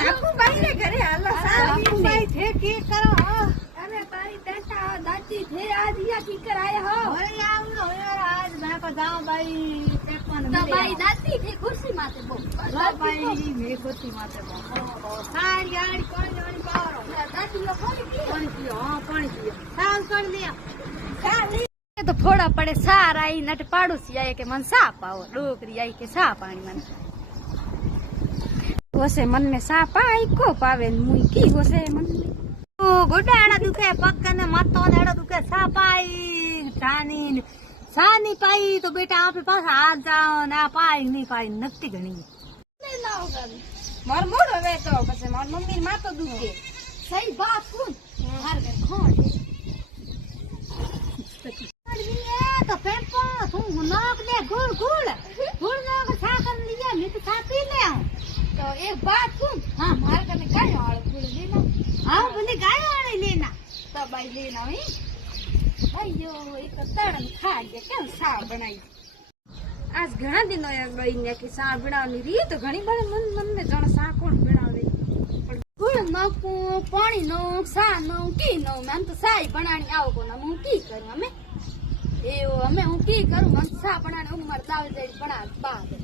દાકુભાઈ ને ઘરે હાલો दाकूबाई थे की करो अरे तारी बेटा दादी थे आज या की कराए हो होय आवनो यार आज मैं को जाऊं भाई पेपन तो भाई दादी थे खुशी माते बो लो भाई मेरी खुशी माते बो सारी गाड़ी पानी पारो दादी लो पानी पियो हां पानी पियो साल कर लिया तो थोड़ा पड़े सार आई नट पाड़ोसी आए के मन सा पाओ डोकरी आई के सा पानी मन होसे मन में सा पाई को पावे मुई की होसे मन में ओ गोडाड़ा दुखे पक्कन मतो नेड़ो दुखे सा पाई सानी पाई तो बेटा आप पास आ जाओ ना पाई नहीं पाई नक्की घणी नहीं ना होगा मार मोड़ होवे तो बस मार मम्मी मां तो दुखे सही बात सुन हार के खोड़ तो पेपो तू नाक ले गुड़ नाक सा कर लिया मैं तो सा पी ले आऊं तो एक बात सुन हाँ मार कने गाय वाले फूल लेना हाँ बोले गाय वाले लेना तो भाई लेना ही अयो एक तड़न खा गया क्या सा बनाई आज घना दिन होया गई ने कि सा बनावनी री तो घणी बार मन में जण सा कोण बनावे पण गुड़ नाखू पानी नो सा नो की नो मन तो साई बनानी आओ को ना मु की करू हमें ए हमें हूं की करू मन सा बनाने हूं मर दाल जई बना बाद